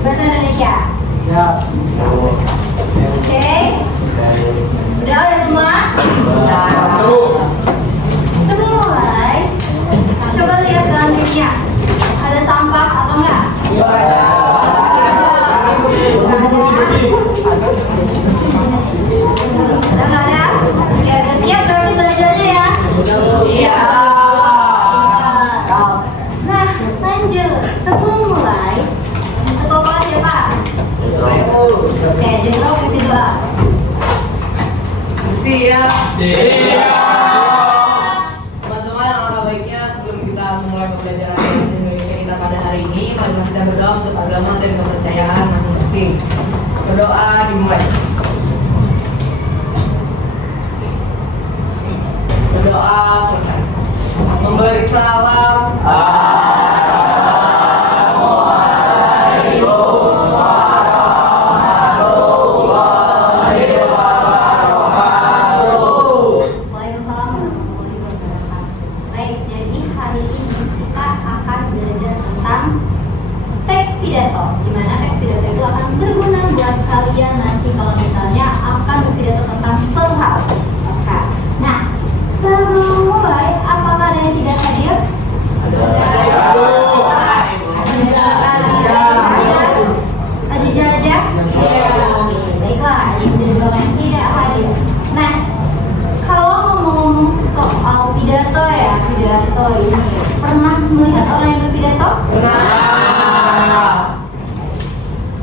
Bahasa Indonesia. Ya. Oke. Udah semua? Sebelum mulai, coba lihat dalam dirinya. Ada sampah atau enggak? Udah nggak ada? Ya udah siap berarti belajarnya ya? Iya. Nah, lanjut. Sebelum mulai, ketua kelas siapa? Oke, jadi lo pimpin dulu. Siap. Siap. Teman-teman, alangkah baiknya sebelum kita memulai pembelajaran bahasa Indonesia kita pada hari ini, mari kita berdoa untuk agama dan kepercayaan masing-masing. Berdoa dimulai. Berdoa selesai. Memberi salam. Waalaikumsalam warahmatullahi wabarakatuh. Baik, jadi hari ini kita akan belajar tentang teks pidato. Di mana teks pidato itu akan berguna buat kalian nanti kalau misalnya akan berpidato tentang suatu hal. Oke. Nah, sebelum mulai, apakah ada yang tidak hadir? Ada aja? Baiklah, ada yang tidak hadir. Nah, kalau ngomong soal pidato ya, pidato ini pernah melihat orang yang berpidato?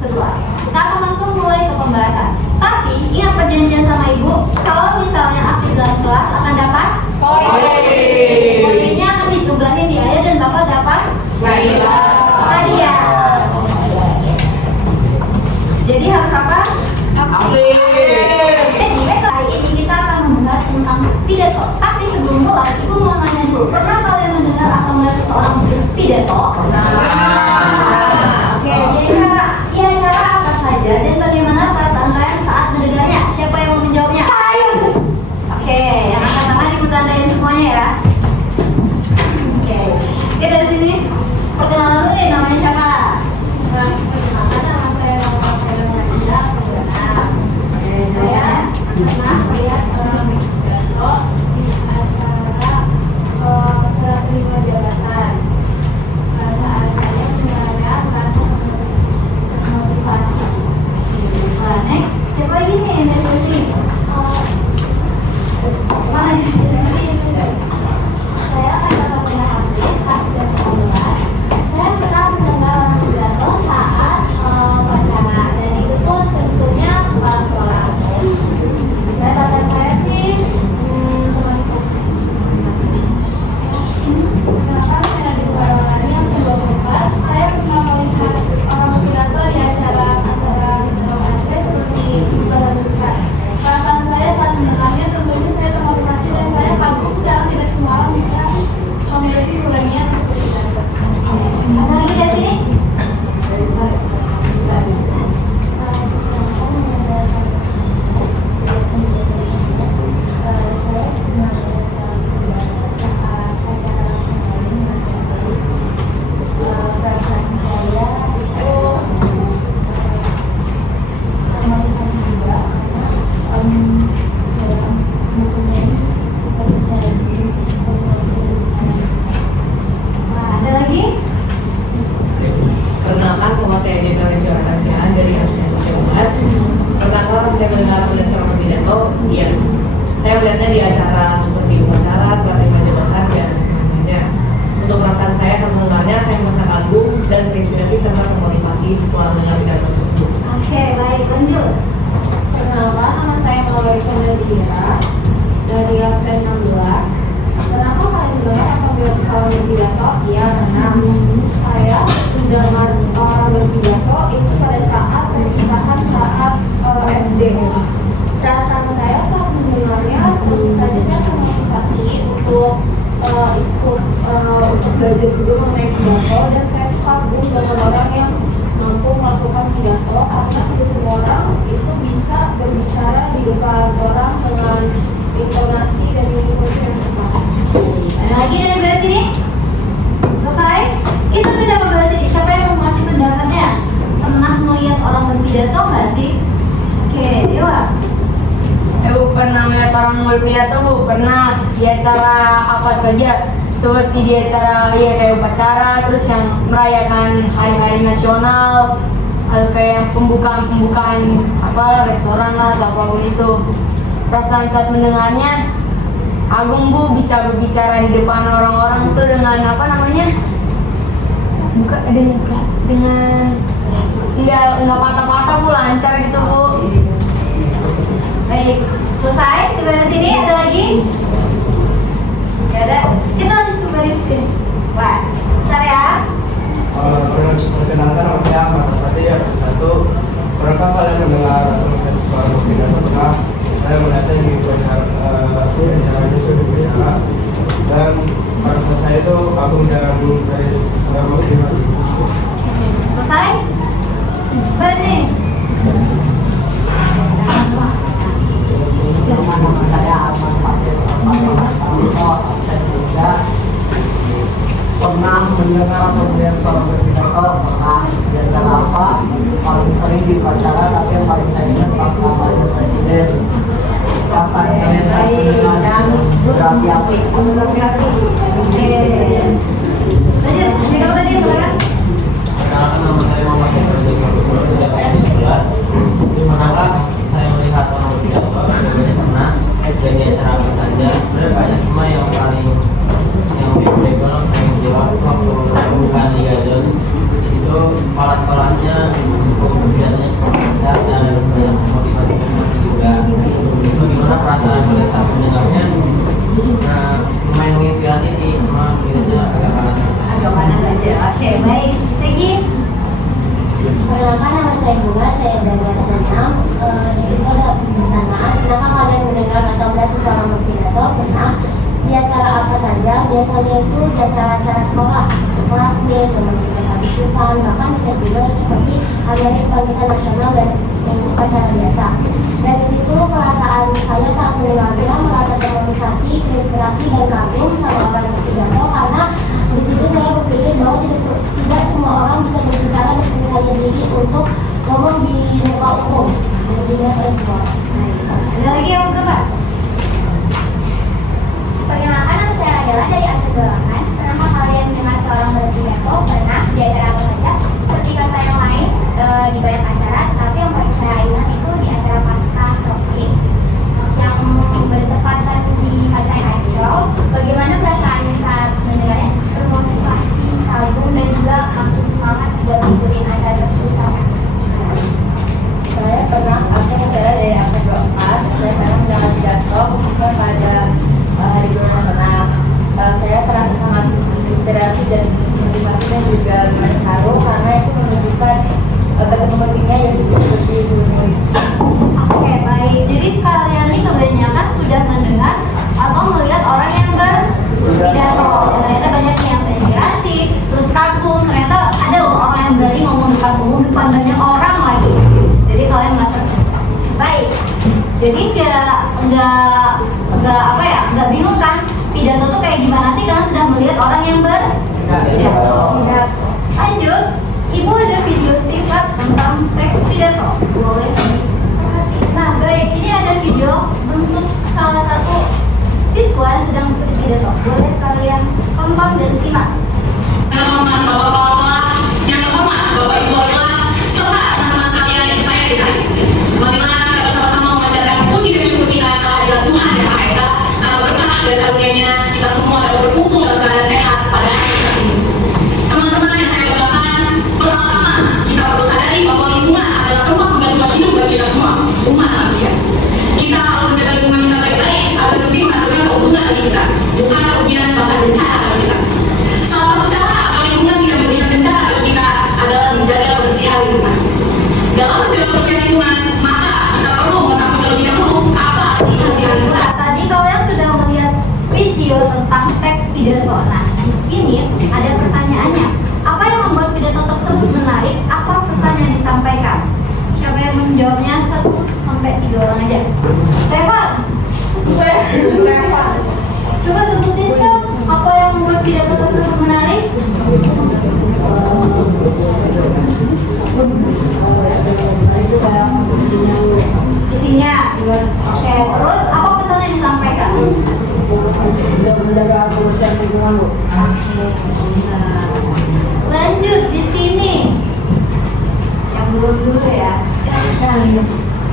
Kedua, kita akan langsung mulai ke pembahasan. Tapi ingat perjanjian sama ibu, kalau misalnya aktif dalam kelas akan dapat poinnya akan dijumlahin di akhir dan bakal dapat hadiah. Jadi harus apa? Jadi kali ini kita akan membahas tentang pidato. Tapi sebelum mulai, ibu mau nanya dulu, pernah kalian mendengar atau melihat seseorang berpidato? Oke, jadi cara apa saja dan bagaimana perasaan kalian saat mendengarnya? Siapa yang mau menjawabnya? Saya. Oke, yang angkat tangan ibu tandain semuanya ya. Oke, dari sini perkenalan dulu deh, namanya siapa? Perkenalkan nama saya Nanda Perdana. Saya pernah melihat orang berpidato di acara serah terima jabatan. Perasaan saya mendengarnya merasa termotivasi. Nah, next, siapa lagi nih yang dari sini? Mana nih? Saya akan pernah asik, asik 18. Saya pernah mendengar orang pidato saat upacara dan itu pun tentunya kepala sekolah. Saya rasa saya sih termotivasi. Kenapa saya di orang yang ke-24? Saya pernah melihat orang pidato di acara seperti Badan Besar. Perasaan saya saat mendengarnya tentunya saya termotivasi dan saya kagum karena tidak semua orang bisa memiliki keberanian seperti saya. Ada lagi di sini? Ada lagi? Perkenalkan, nama saya Jenderal Rizal Taksian dari absen 13. Pertama, saya mendengar melihat seorang pidato. Iya, saya melihatnya di acara seperti upacara, serah terima jabatan dan lainnya. Untuk perasaan saya saat mendengarnya, saya merasa kagum dan terinspirasi serta termotivasi setelah mendengar pidato tersebut. Oke, baik, lanjut. Perkenalkan, nama saya Mawari Chandra dari absen 16. Kenapa kalian mendengar apabila seorang berpidato? Iya, karena saya mendengar orang berpidato itu pada saat perpisahan saat SD. Perasaan saya saat mendengarnya tentu saja saya termotivasi untuk ikut untuk belajar juga mengenai pidato dan saya kagum dengan orang yang mampu melakukan Oke, Dewa. Bu, pernah melihat orang berpidato, Bu? Pernah di acara apa saja? Seperti di acara ya kayak upacara, terus yang merayakan hari-hari nasional, atau kayak pembukaan apa restoran lah atau apapun itu. Perasaan saat mendengarnya, Agung Bu bisa berbicara di depan orang-orang tuh dengan apa namanya? Bukan dengan nggak patah-patah Bu, lancar gitu Bu. Baik, selesai. Di baris sini ada lagi? Gak ada. Kita lanjut ke baris sini. Wah, bentar ya. Perkenalkan nama saya Ahmad. Tadi ya satu, pernahkah kalian mendengar suara pidato? Pernah. Saya melihatnya di acara Yusuf Bicara, dan pada saya itu kagum dan dari motivasi. Selesai? Baris sini. Nama saya Ahmad saya juga pernah mendengar atau melihat seorang berpidato. Pernah di acara apa? Paling sering di upacara, tapi yang paling saya ingat pas kampanye presiden. Perasaan kalian saat mendengarnya berapi-api. Oke. Lanjut. Ini kalau tadi yang berapa? Perkenalkan nama saya Muhammad Hendra dari 13. Di manakah saya melihat orang berpidato? Sebenarnya pernah jadi acara apa saja. Sebenarnya banyak, cuma yang paling memorable yang jawab waktu pembukaan Liga Zon. Di situ kepala sekolahnya berpidatonya cukup lancar dan banyak motivasi juga. Bagaimana perasaan melihat saat mendengarnya? Lumayan menginspirasi sih, cuma biasanya agak panas. Agak panas aja. Oke, baik. Lagi. Perkenalkan nama saya Bunga, saya dari Yayasan 6. Di situ ada pertanyaan, pernahkah kalian mendengar atau melihat seseorang berpidato? Pernah. Di acara apa saja? Biasanya itu di acara-acara sekolah, kelas B, kementerian keputusan, bahkan bisa juga seperti hari-hari kebangkitan nasional dan upacara biasa. Dan di situ perasaan saya saat mendengarnya merasa termotivasi, terinspirasi dan kagum sama orang berpidato, karena di situ saya berpikir bahwa tidak semua orang bisa berbicara dan percaya diri untuk ngomong di muka umum dan juga respon. Ada lagi yang berapa? Perkenalkan, nama saya adalah dari Aset Dolangan. Pernahkah kalian mendengar seorang berpidato? Pernah. Di acara apa saja? Seperti kata yang lain, di banyak acara, tapi yang paling saya ingat itu di acara Paskah Tropis yang bertepatan di hari raya Ancol. Bagaimana perasaan saat mendengarnya? Termotivasi, kagum, dan juga makin semangat buat ngikutin acara tersebut sampai. Saya pernah, aku adalah dari angkatan 24. Saya pernah mendengar pidato khususnya pada hari guru nasional. Saya terasa sangat inspirasi dan motivasi dan juga lumayan haru karena itu menunjukkan betapa pentingnya Yesus seperti murid. Oke, baik. Jadi kalian ini kebanyakan sudah mendengar atau melihat orang yang berpidato. Dan ternyata banyak yang terinspirasi, terus kagum. Ternyata ada loh orang yang berani ngomong depan umum, depan banyak orang lagi. Jadi kalian merasa termotivasi. Baik. Jadi nggak bingung kan? Pidato tuh kayak gimana sih? Karena sudah melihat orang yang berpidato. Lanjut. Ibu ada video singkat tentang teks pidato. Boleh diperhatikan. Nah, baik. Ini ada video untuk salah satu siswa yang sedang berpidato. Boleh kalian tonton dan simak. Teman-teman, bapak-bapak sekolah yang terhormat, bapak ibu kelas, serta teman-teman sekalian yang saya cintai. Bagaimana kita bersama-sama memanjatkan puji dan syukur kita kehadiran Tuhan Yang Maha Esa, karena berkah dan karunia-Nya kita semua dapat berkumpul dalam keadaan sehat pada hari ini. Teman-teman yang saya banggakan, pertama-tama kita perlu sadari bahwa lingkungan adalah tempat pembantuan hidup bagi kita semua, umat manusia. Kita harus menjaga lingkungan kita baik-baik agar lebih menghasilkan keuntungan bagi kita, bukan kerugian bahkan bencana bagi kita. Salah satu cara agar lingkungan tidak memberikan bencana bagi kita adalah menjaga kebersihan lingkungan. Dalam menjaga kebersihan lingkungan, maka kita perlu mengetahui terlebih dahulu apa arti kebersihan lingkungan. Nah, tadi kalian sudah melihat video tentang teks pidato. Nah, di sini ada pertanyaannya. Apa yang membuat pidato tersebut menarik? Apa pesan yang disampaikan? Siapa yang menjawabnya? 1 sampai 3 orang aja. Stefan. Stefan. Coba sebutin dong, apa yang membuat pidato tersebut menarik? Itu kayak Oke, terus apa pesan yang disampaikan? Sudah menjaga kebersihan lingkungan, Bu. Lanjut di sini. Yang belum dulu ya. Kali.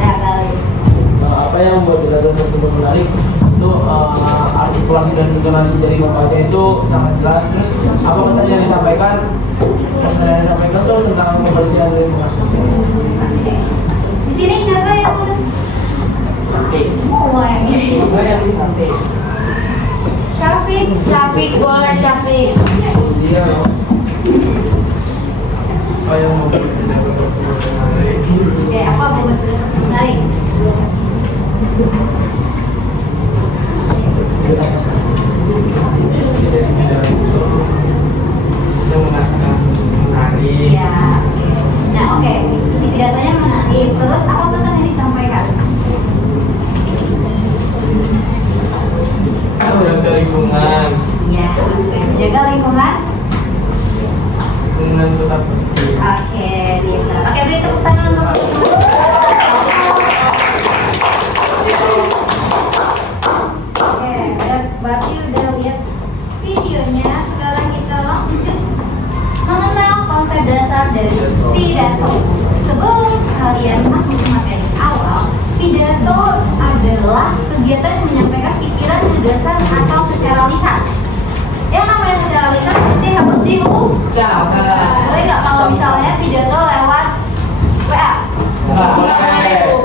Ya kali. Apa yang membuat pidato tersebut menarik itu artikulasi dan intonasi dari bapaknya itu sangat jelas. Terus apa pesan yang disampaikan? Pesan yang disampaikan itu tentang kebersihan lingkungan. Oke. Di sini siapa yang semua yang ini? Syafiq boleh Syafiq. Dia apa yang membuat pidato tersebut menarik? Oke, apa membuat pidato menarik? Yang mengatakan menarik. Iya. Nah, oke. Si pidatonya menarik. Terus apa pesan yang disampaikan? Menjaga lingkungan. Iya. Oke. Menjaga lingkungan. Lingkungan tetap bersih. Oke, pintar. Oke, beri tepuk tangan untuk Oke, berarti udah lihat videonya. Sekarang kita lanjut mengenal konsep dasar dari pidato. Sebelum kalian masuk ke materi awal, pidato adalah kegiatan yang menyampaikan pikiran, gagasan atau secara lisan. Yang namanya secara lisan berarti harus diucapkan. Boleh nggak kalau misalnya pidato lewat WA? Boleh.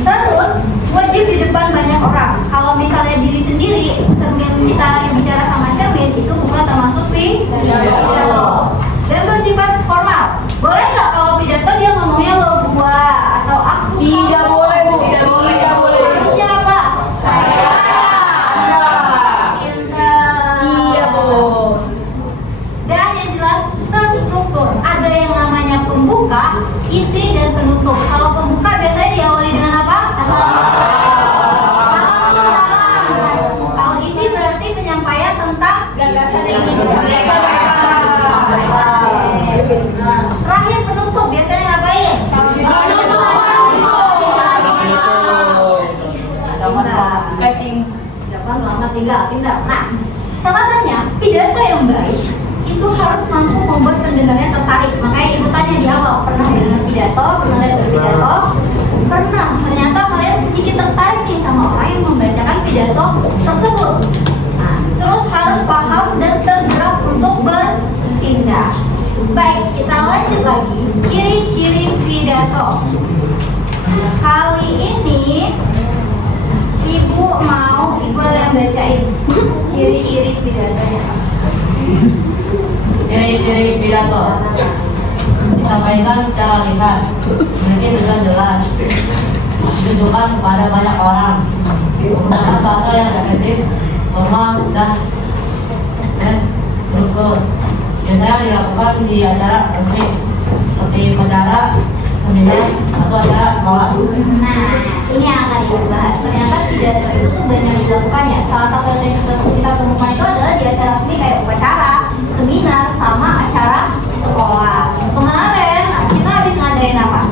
Terus wajib di depan banyak orang. Kalau misalnya diri sendiri, cermin kita yang bicara sama cermin itu bukan termasuk pidato. Dan bersifat formal. Boleh nggak kalau pidato dia ngomongnya lo gua atau aku? Tidak boleh, Bu. Tidak boleh. Tidak boleh. Aku siapa? Saya. Iya, Bu. Dan yang jelas terstruktur. Ada yang namanya pembuka, isi dan penutup. Kalau pembuka biasanya diawali dengan apa? Kalau isi berarti penyampaian tentang Gagasan yang ingin terakhir penutup biasanya ngapain? Kasih. Ucapan selamat tinggal, pintar. Nah, catatannya pidato yang baik itu harus mampu membuat pendengarnya tertarik. Makanya ibu tanya di awal, pernah mendengar pidato, pernah lihat pidato? Pernah. Ternyata kalian sedikit tertarik nih sama orang yang membacakan pidato tersebut. Nah, terus harus paham dan tergerak untuk bertindak. Baik, kita lanjut lagi. Ciri-ciri pidato. Kali ini ibu yang bacain ciri-ciri pidatonya. Ciri-ciri pidato disampaikan secara lisan, memiliki tujuan jelas, ditujukan kepada banyak orang, menggunakan bahasa yang efektif, formal dan struktur. Biasanya dilakukan di acara resmi seperti upacara, seminar, atau acara sekolah. Nah, ini yang akan ibu bahas. Ternyata pidato itu tuh banyak dilakukan ya. Salah satu yang kita temukan itu adalah di acara resmi kayak upacara, seminar, sama acara sekolah. Kemarin kita habis ngadain apa?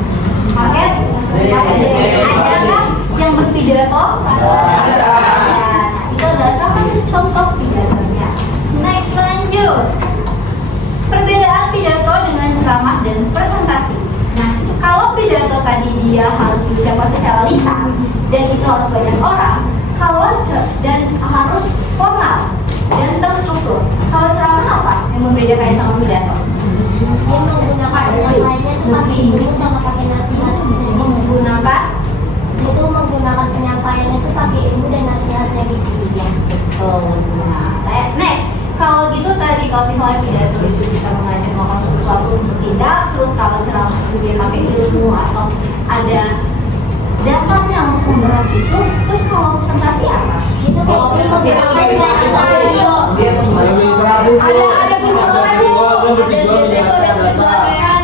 Market day. Ada kan yang berpidato? Ada. Nah, itu adalah salah satu contoh pidatonya. Next, lanjut. Perbedaan pidato dengan ceramah dan presentasi. Nah, kalau pidato tadi dia harus diucapkan secara lisan dan itu harus banyak orang, kalau dan harus formal dan terstruktur. Kalau ceramah apa yang membedakannya sama pidato? Dia menggunakan penyampaiannya itu pakai ilmu sama pakai nasihat. Menggunakan Penyampaiannya itu pakai ilmu dan nasihatnya gitu ya. Nah, next. Kalau gitu tadi kalau misalnya pidato itu kita mengajak orang ke sesuatu untuk bertindak, terus kalau ceramah itu dia pakai ilmu atau ada dasarnya untuk membahas itu, terus kalau presentasi apa? Itu Ada visualnya,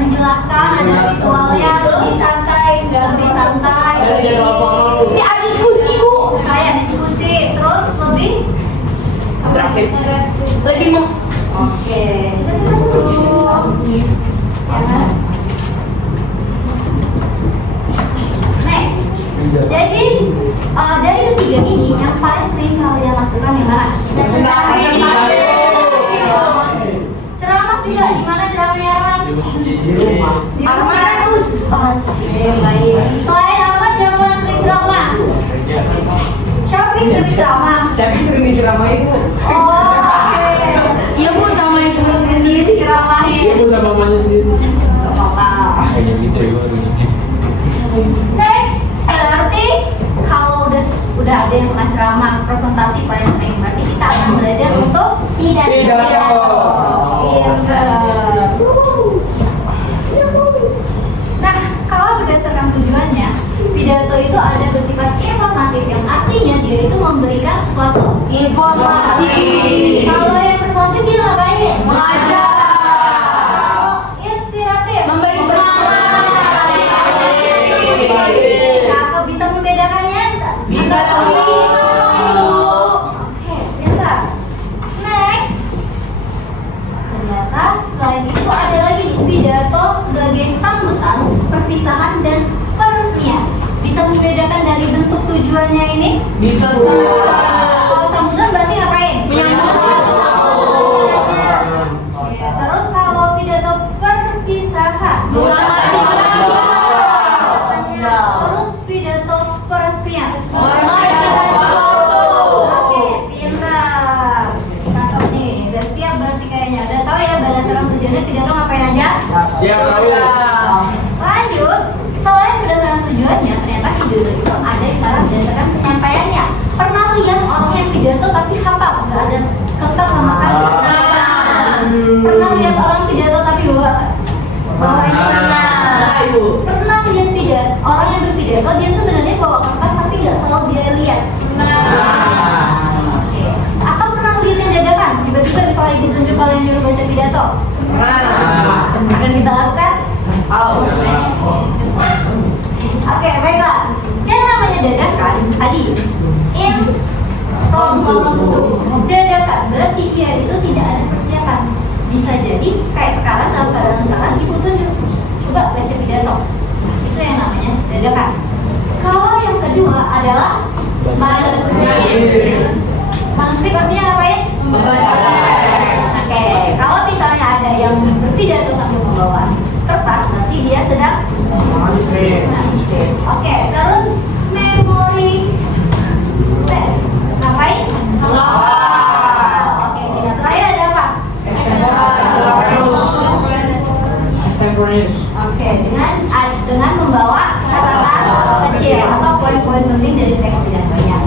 menjelaskan, ada visualnya, lebih santai. Ini ada diskusi, Bu. Kayak diskusi, terus Lebih mau oke. Siapa yang sering diceramahin Bu? Oh, oke. Iya Bu, sama ibu sendiri. Ceramahin. Ibu sama mamanya sendiri. Gak apa-apa. Kayak gitu ya gue. Next, berarti kalau udah ada yang pernah ceramah, presentasi paling sering, berarti kita akan belajar untuk Pidato. Nah, kalau berdasarkan tujuannya, pidato itu ada bersifat informatif, yang artinya dia itu memberikan sesuatu Informasi. Kalau yang persuasif dia ngapain? Mengajar. Kalau inspiratif, Memberi semangat. Cakep, bisa membedakannya enggak? Bisa. Oke, pintar. Next. Ternyata selain itu ada lagi nih, pidato sebagai sambutan, perpisahan dan peresmian. Bisa membedakan dari bentuk tujuannya ini? Bisa. Kalau sambutan berarti ngapain? Oke, terus kalau pidato perpisahan. Terus pidato peresmian. Oke, pintar. Cakep nih, udah siap berarti kayaknya. Udah tahu ya berdasarkan tujuannya pidato ngapain aja? Siap tahu. Lanjut, selain berdasarkan tujuannya, ternyata pidato itu ada cara berdasarkan penyampaiannya. Pernah lihat orang yang pidato tapi hafal, nggak ada kertas sama sekali. Pernah lihat orang pidato tapi bawa ini Ibu. Pernah lihat pidato orang yang berpidato dia sebenarnya bawa kertas tapi nggak selalu dia lihat. Oke. Atau pernah lihat yang dadakan tiba-tiba misalnya ditunjuk kalian nyuruh baca pidato. Akan kita lakukan? Oke, baiklah. Yang namanya dadakan tadi impromptu. Dadakan berarti dia itu tidak ada persiapan. Bisa jadi kayak sekarang dalam keadaan sekarang ibu tunjuk coba baca pidato. Itu yang namanya dadakan. Kalau yang kedua adalah manuskrip. Manuskrip artinya ngapain? Oke, kalau misalnya ada yang berpidato sambil membawa kertas, berarti dia sedang Oke, terus memori set. Ngapain? Oke, yang terakhir ada apa? Extemporaneous. Oke, dengan membawa catatan kecil atau poin-poin penting dari teks pidatonya.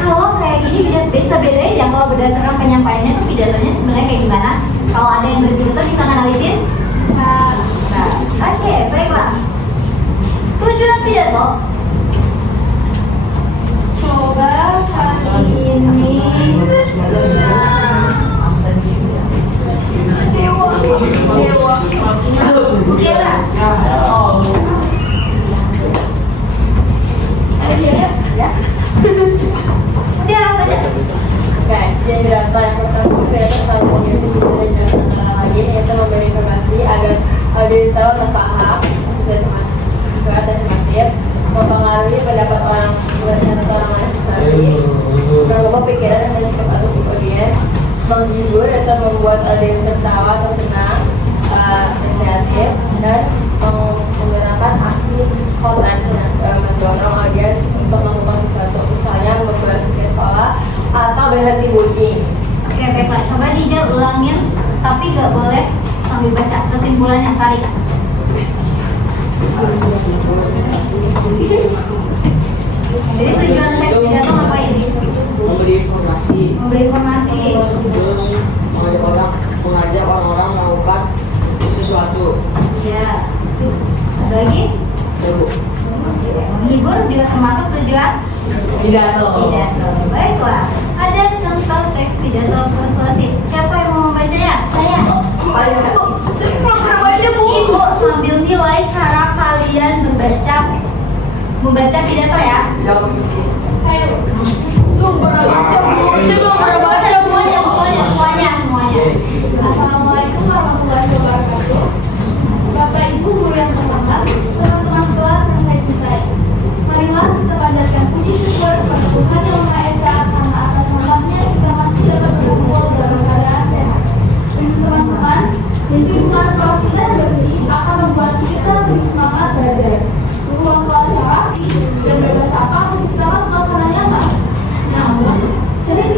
Kalau kayak gini bisa bedain ya kalau berdasarkan penyampaiannya tuh pidatonya sebenarnya kayak gimana? Kalau ada yang berpidato bisa analisis? Nah, oke, baiklah. Tujuan pidato. Coba kali ini. Dewa. Mutiara. Ya. Mutiara baca. Oke, jadi pidato yang pertama pidato saling mengikuti budaya dan antara lain yaitu memberi informasi agar audiens tahu tentang paham sesuai afirmatif, mempengaruhi pendapat orang lain mengubah pikiran dan sikap audiens, menghibur atau membuat audiens tertawa atau senang dan kreatif, dan menggunakan aksi call action mendorong audiens untuk melakukan sesuatu, misalnya membersihkan sekolah atau berhenti bullying. Oke, baiklah. Coba Dijal ulangin, tapi nggak boleh sambil baca kesimpulannya tarik. Jadi tujuan teks pidato ngapain? Memberi informasi, Memberi informasi. terus mengajak orang-orang melakukan sesuatu. Iya. Ada lagi? Menghibur juga termasuk tujuan Pidato. pidato. Baiklah. Ada contoh teks pidato persuasif. Siapa yang mau membacanya? Saya. Ibu sambil nilai cara kalian membaca pidato ya. Saya Semuanya. Assalamualaikum warahmatullahi wabarakatuh. Bapak Ibu guru yang terhormat, teman-teman kelas yang saya cintai. Marilah kita panjatkan puji syukur kepada Tuhan Yang Maha Esa karena atas rahmatnya kita masih dapat berkumpul dalam keadaan sehat. Dan teman-teman, lingkungan sekolah kita yang bersih akan membuat kita bersemangat belajar. Ruang kelas yang rapi dan bebas apa menciptakan suasana nyaman. Namun, sering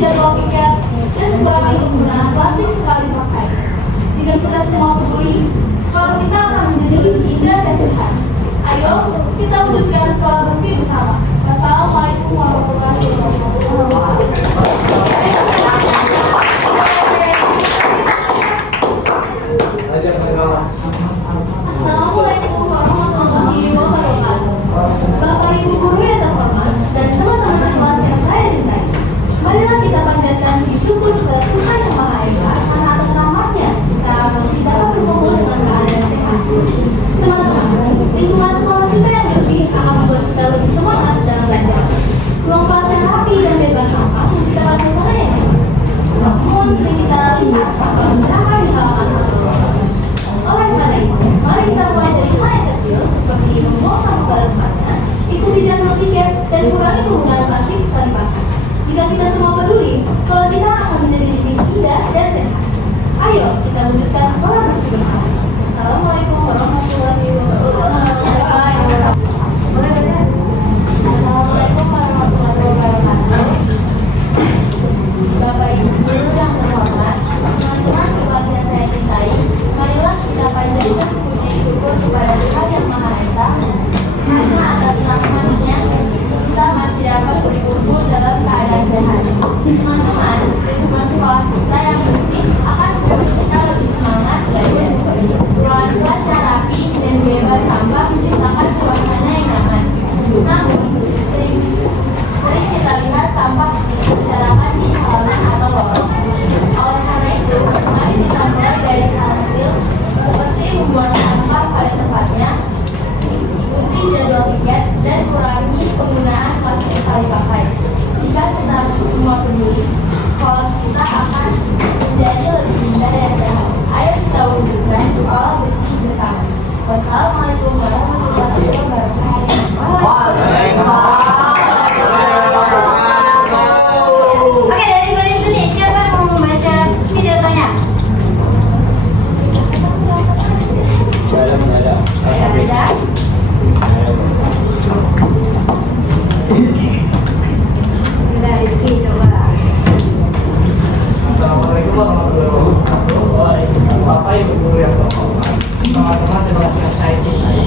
jadwal piket, dan kurangi penggunaan plastik sekali pakai. Jika kita semua peduli, sekolah kita akan menjadi lebih indah dan sehat. Ayo, kita wujudkan sekolah bersih bersama. Wassalamualaikum warahmatullahi wabarakatuh. Assalamualaikum warahmatullahi wabarakatuh. Bapak Ibu guru yang terhormat dan teman-teman sekelas yang saya cintai, marilah kita panjatkan puji syukur kepada Tuhan Yang Maha Esa karena atas rahmatnya kita masih dapat berkumpul dengan keadaan sehat. Teman-teman, lingkungan sekolah kita yang bersih akan membuat kita lebih semangat dalam belajar. Ruang kelas yang rapi dan bebas sampah menciptakan suasana yang nyaman. Namun sering kita lihat sampah berserakan di halaman sekolah. Oleh karena itu, mari kita mulai dari hal yang kecil seperti membuang sampah pada tempatnya, ikuti jadwal piket, dan kurangi penggunaan plastik sekali pakai. Jika kita semua peduli, sekolah kita akan menjadi lebih indah dan sehat. Ayo, kita wujudkan sekolah bersih bersama. Assalamualaikum warahmatullahi wabarakatuh. Boleh baca? Assalamualaikum warahmatullahi wabarakatuh. Bapak Ibu guru yang terhormat, teman-teman sekelas yang saya cintai, marilah kita panjatkan puji syukur kepada Tuhan Yang Maha Esa karena atas rahmat-Nya kita masih dapat berkumpul dalam keadaan sehat. Teman-teman, lingkungan sekolah kita yang bersih akan membuat kita lebih semangat belajar juga. Ruangan kelas yang rapi dan bebas sampah menciptakan suasana yang nyaman. Namun, sering kita lihat sampah berserakan di halaman atau lorong. Oleh karena itu, mari kita mulai dari hal kecil seperti membuang sampah pada tempatnya, ikuti jadwal piket, dan kurangi penggunaan plastik sekali pakai. Jika kita semua peduli, sekolah kita akan menjadi lebih indah dan sehat. Ayo kita wujudkan sekolah bersih bersama. Wassalamualaikum warahmatullahi wabarakatuh. Oke, dari baris sini siapa yang mau membaca pidatonya? Ada. Udah, Rizky coba. Assalamualaikum warahmatullahi wabarakatuh. Waalaikumsalam. Bapak Ibu guru yang terhormat, teman-teman sekelas yang saya cintai,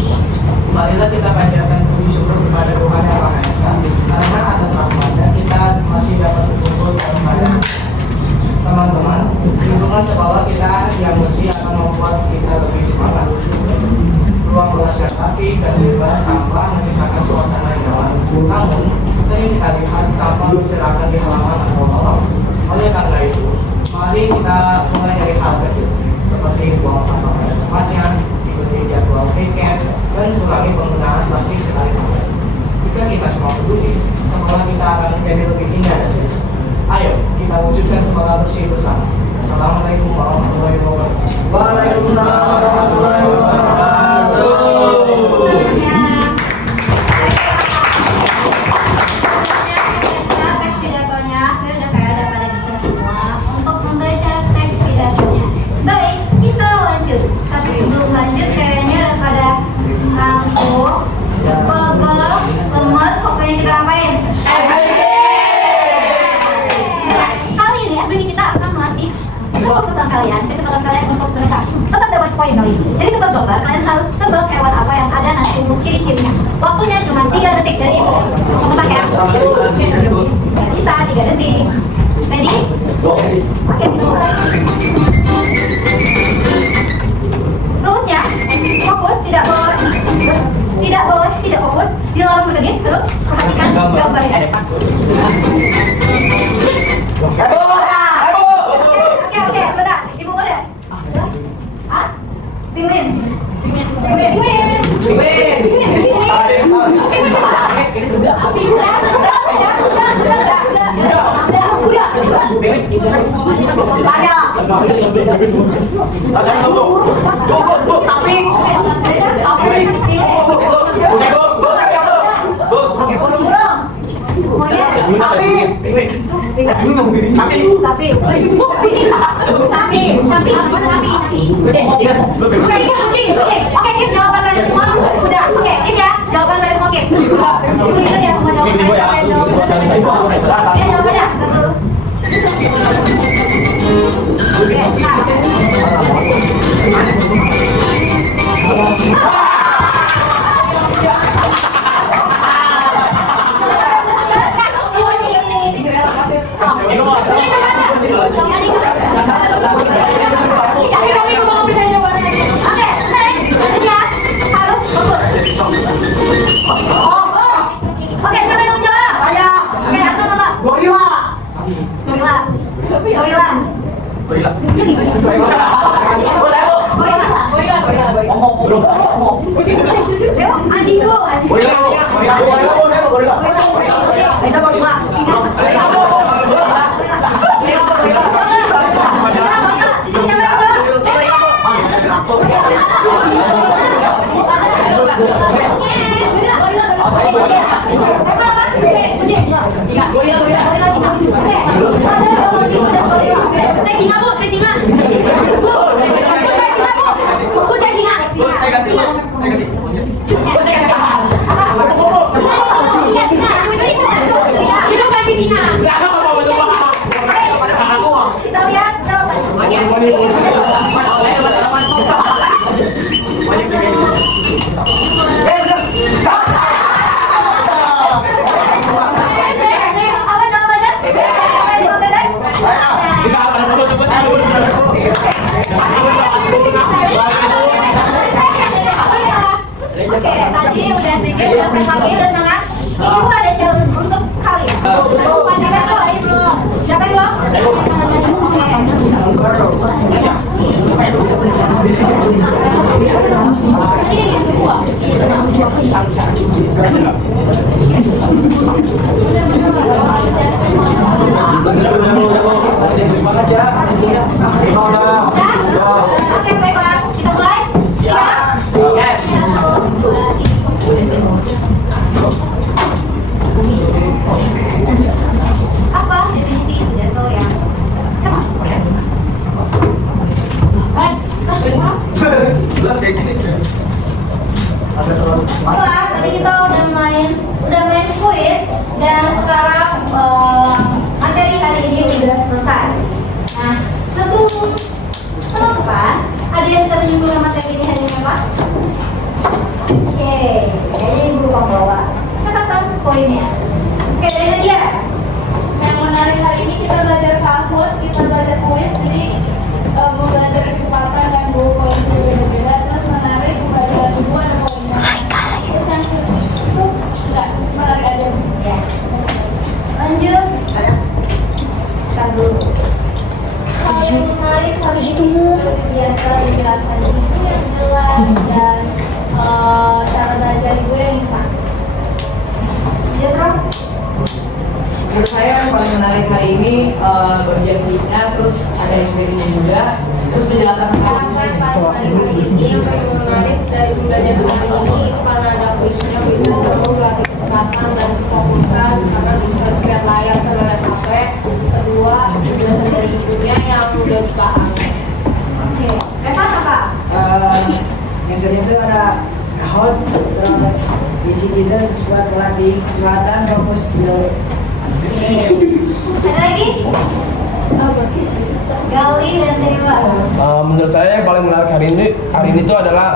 marilah kita panjatkan puji syukur kepada Tuhan Yang Maha Esa karena atas rahmat-Nya kita masih dapat berkumpul dalam keadaan. Teman-teman, lingkungan sekolah kita yang bersih akan membuat kita lebih semangat. Ruang kelas yang rapi dan bebas sampah menciptakan suasana yang nyaman. Namun, sering kita lihat sampah berserakan di halaman atau lorong. Oleh karena itu, mari kita mulai dari hal kecil seperti buang sampah pada tempatnya, ikuti jadwal piket, dan kurangi penggunaan plastik sekali pakai. Jika kita semua peduli, sekolah kita akan menjadi lebih indah dan sehat. Ayo, kita wujudkan sekolah bersih bersama. Assalamualaikum warahmatullahi wabarakatuh. Waalaikumsalam warahmatullahi wabarakatuh. Teks pidatonya, saya udah kayak ada pada bisa semua untuk membaca teks pidatonya. Baik, kita lanjut. Tapi sebelum lanjut, kayaknya udah pada ngantuk, pegel, lemes. Pokoknya kita ngapain? Kali ini FBG kita akan melatih kefokusan kalian, kecepatan kalian untuk bisa tetap dapat poin kali ini. Jadi tebak gambar, kalian harus tebak hewan apa yang ada nanti untuk ciri-cirinya. Waktunya cuma 3 detik dari ibu. Mau tebak ya? Gak bisa, 3 detik. Ready? Oke, mulai. Rulesnya, fokus, tidak boleh tidak fokus, dilarang berdiri, terus perhatikan gambarnya. Oke, bentar. Ibu boleh? Hah? Penguin. Oke, Kip, jawaban kalian semua udah. Oke, Kip ya, jawaban kalian semua Kip. Ingat ya semua jawaban kalian. Jawabannya 1, Oke, siapa yang menjawab? Saya. Oke, atur nama. Gorila. Gorila. Gorila. Gorila. Dewa, anjingku. Gorila. Itu gorila. Saya singa, Bu. Saya singa. Bu. Bu, saya singa. Saya ganti. Itu ganti singa. Kita lihat jawabannya. Apa jawabannya? Apa yang jawab bebek? Oke, tadi udah sedikit, udah fresh lagi, udah semangat. Ini Bu ada challenge untuk kalian. Siapa yang belum? Oke, baiklah. Kita mulai. Siap? Apa definisi pidato yang Setelah tadi kita udah main kuis dan sekarang materi hari ini udah selesai. Nah, sebelum penutupan, ada yang bisa menyimpulkan materi ini hari ini apa? Oke, kayaknya ibu bawa catatan poinnya. Oke, dari Nadia. Yang menarik hari ini kita belajar tahun, kita belajar kuis, jadi mau belajar kecepatan dan dua poin itu berbeda. Terus menarik pembelajaran ibu ada poinnya. Terus yang itu enggak menarik aja. Ya. Lanjut. Kita dulu. Paling menarik harus biasa penjelasan itu yang jelas dan cara belajar ibu yang instan. Ya, Bro. Menurut saya yang paling menarik hari ini bagian kuisnya, terus ada experience-nya juga, terus penjelasan tentang Yang paling menarik dari pembelajaran hari ini karena ada kuisnya bisa seru latih kecepatan dan kefokusan karena bisa lihat layar sambil lihat HP. Kedua, penjelasan dari ibunya yang udah dipahami. Oke. Reva apa? Yang sering itu ada kahot, terus isi kita terus buat pelatih kecepatan, fokus dulu. Ada lagi? Gali dan Dewa. Menurut saya yang paling menarik hari ini itu adalah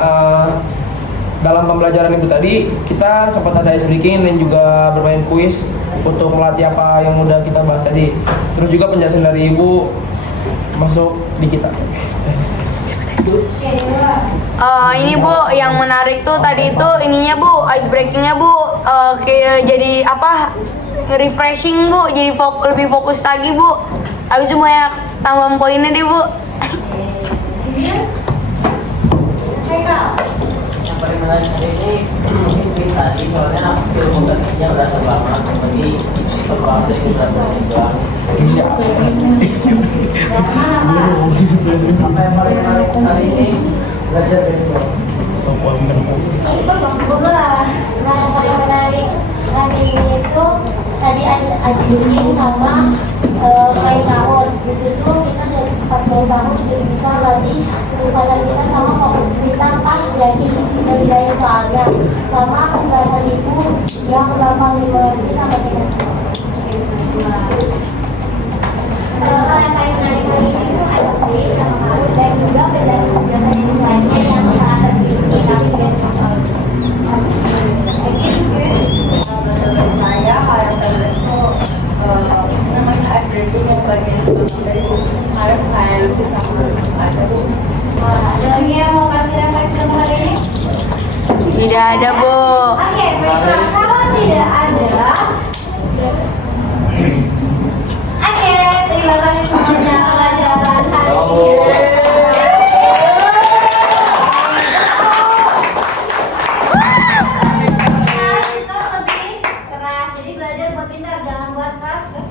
dalam pembelajaran ibu tadi kita sempat ada ice breaking dan juga bermain kuis untuk melatih apa yang udah kita bahas tadi. Terus juga penjelasan dari ibu masuk di kita. Oke, Dewa. Ini Bu, yang menarik tuh tadi itu ininya Bu, ice breakingnya Bu, kayak jadi apa? Refreshing Bu, jadi lebih fokus lagi Bu. Habis itu banyak tambahan poinnya deh Bu. Haikal. Yang paling menarik hari ini mungkin kuis tadi, soalnya ilmu teknisnya berasa banget, jadi sebuah dari bisa juga. Apa yang paling menarik hari ini belajar dari ibu. Nah, yang paling menarik hari ini itu tadi ada breaking sama main tahun. Di situ kita jadi pas main tahun jadi bisa latih kecepatan kita sama fokus kita pas jadi ngerjain soalnya sama penjelasan ibu yang gampang dimengerti sama kita semua. Kalau yang paling menarik hari ini itu ada kuis sama kartu dan juga penjelasan yang lainnya yang sangat terperinci tapi tidak semua. menurut saya hal yang terbaik itu namanya ice ada, Bu. Oke, baiklah. Kalau tidak ada, oke, terima kasih semuanya pelajaran hari ini. Kita lebih keras, jadi belajar buat pintar, jangan buat keras ke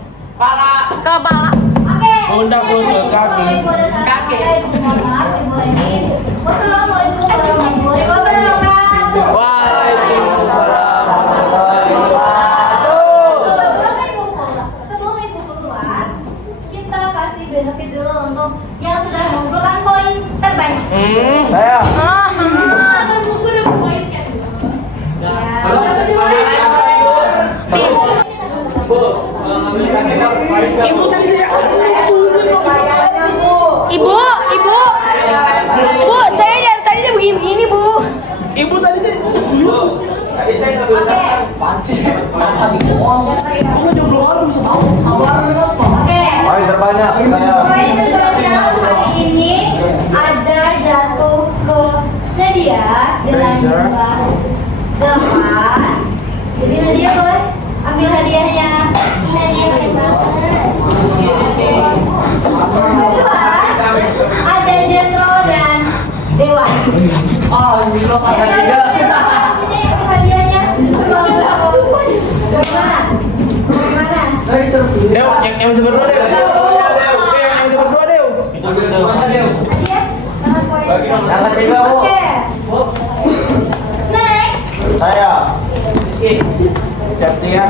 Kepala. Oke. Pundak, lutut, kaki. Kaki. Wassalamualaikum warahmatullahi wabarakatuh. Waalaikumsalam. Sebelum ibu keluar, kita kasih benefit dulu untuk yang sudah mengumpulkan poin terbanyak. Saya. Buku udah poinnya. Ibu tadi saya Ibu, Bu, saya dari tadi udah begini-begini, Bu. Ibu tadi saya Tadi saya ngambil Panci, masa dibuang. Kamu jomblo orang bisa tahu, sabar kenapa? Oke. poin terbanyak saya. Poin terbanyak hari ini ada jatuh ke Nadia dengan jumlah 8. Jadi Nadia boleh ambil hadiahnya. Kedua, ada Jendro dan Dewan. Oh, ini lo pasang tiga. Ini hadiahnya semoga mana? Mana? Dew, yang bisa berdua Dew. Yang bisa berdua Dew. Hadiah? Mana poin? Yang ketiga, Bu. Oke. Next. Saya. Siap dia.